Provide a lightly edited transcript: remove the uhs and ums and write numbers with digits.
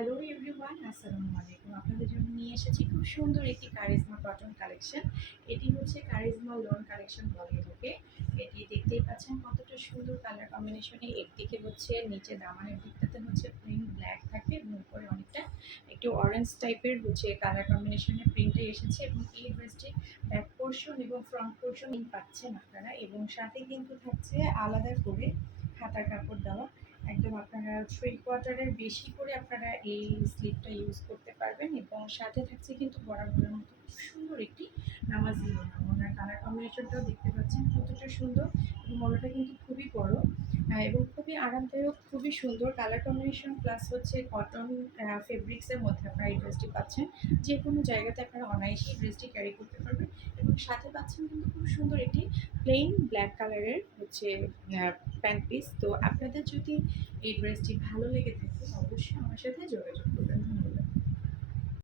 Hello everyone, আসসালামু আলাইকুম। আপনাদের জন্য নিয়ে এসেছি খুব সুন্দর একটি কারিজমা কটন কালেকশন। এটি হচ্ছে কারিজমা লোন কালেকশন বলে এটাকে। এটি দেখতেই পাচ্ছেন কতটা সুন্দর কালার কম্বিনেশনে। একদিকে হচ্ছে নিচে দামানের দিকটাতে হচ্ছে প্লেন ব্ল্যাক থাকবে এবং উপরে অনেকটা একটু অরেঞ্জ টাইপের হচ্ছে কালার কম্বিনেশনে প্রিন্টে এসেছে এবং এই ড্রেসটি ব্যাক পোর্শন এবং ফ্রন্ট পোর্শন পাচ্ছেন আপনারা এবং সাথে কিন্তু থাকছে আলাদা করে হাতার কাপড় দেওয়া। একদম আপনারা 3/4-এর বেশি করে আপনারা এই স্লিপটা ইউজ করতে পারবেন এবং সাথে থাকছে কিন্তু বরাবরের মতো খুব সুন্দর একটি নামাজি ওড়না। ওনার কালার কম্বিনেশনটাও দেখতে পাচ্ছেন কতটা সুন্দর এবং ওড়নাটা কিন্তু খুবই বড় এবং খুবই আরামদায়ক, খুবই সুন্দর কালার কম্বিনেশন প্লাস হচ্ছে কটন ফেব্রিক্সের মধ্যে আপনারা এই ড্রেসটি পাচ্ছেন। যে কোনো জায়গাতে আপনারা অনায়াসেই ড্রেসটি ক্যারি করতে পারবেন এবং সাথে পাচ্ছেন কিন্তু খুব সুন্দর একটি প্লেন ব্ল্যাক কালারের হচ্ছে প্যান্ট পিস। তো আপনাদের যদি এই ড্রেসটি ভালো লেগে থাকে অবশ্যই আমার সাথে যোগাযোগ